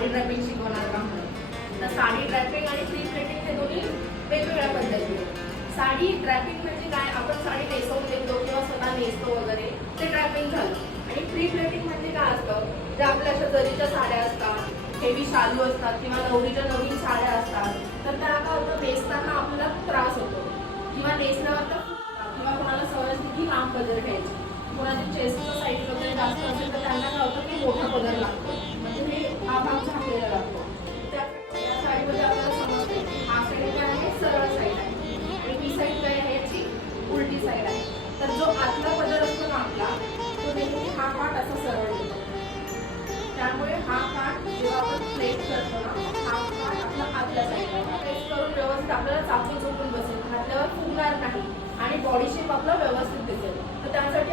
Sari draping शिकवणार का म्हणून. तर साडी ड्रॅपिंग आणि प्री प्लेटिंग हे दोन्ही वेगवेगळ्या पद्धती आहेत. साडी ड्रॅपिंग म्हणजे काय, आपण साडी नेसवून देतो किंवा स्वतः नेसतो वगैरे, ते ड्रॅपिंग झालं. आणि प्री प्लेटिंग म्हणजे काय असतं, ज्या आपल्या अशा जरीच्या साड्या असतात, हेवी शालू असतात किंवा नवरीच्या नवीन साड्या असतात, तर त्या काय होतं, नेसताना आपल्याला त्रास होतो किंवा नेसल्यावर किंवा कोणाला सवय असते की लांब पदर घ्यायची, कोणाची चेस्टचं साईज वगैरे जास्त असेल तर त्यांना काय होतं की मोठा पदर लागतो, म्हणजे हे हा भाग झाकलेला लागतो. त्या साडीमध्ये आपल्याला समजते हा साईड काय आहे, सरळ साईड आहे, आणि ही साईड काय आहे, याची उलटी साईड आहे. तर जो आतला पदर असतो ना आपला, तो नेहमी हा पार्ट असा सरळ येतो. त्यामुळे हा पार्ट जेव्हा आपण प्लेट करतो ना, हा पार्ट आपला आतल्या साईडला प्लेस करून व्यवस्थित आपल्याला चापून चोपून बसेल, घातल्यावर फुगणार नाही आणि बॉडी शेप आपला व्यवस्थित दिसेल. तर त्यासाठी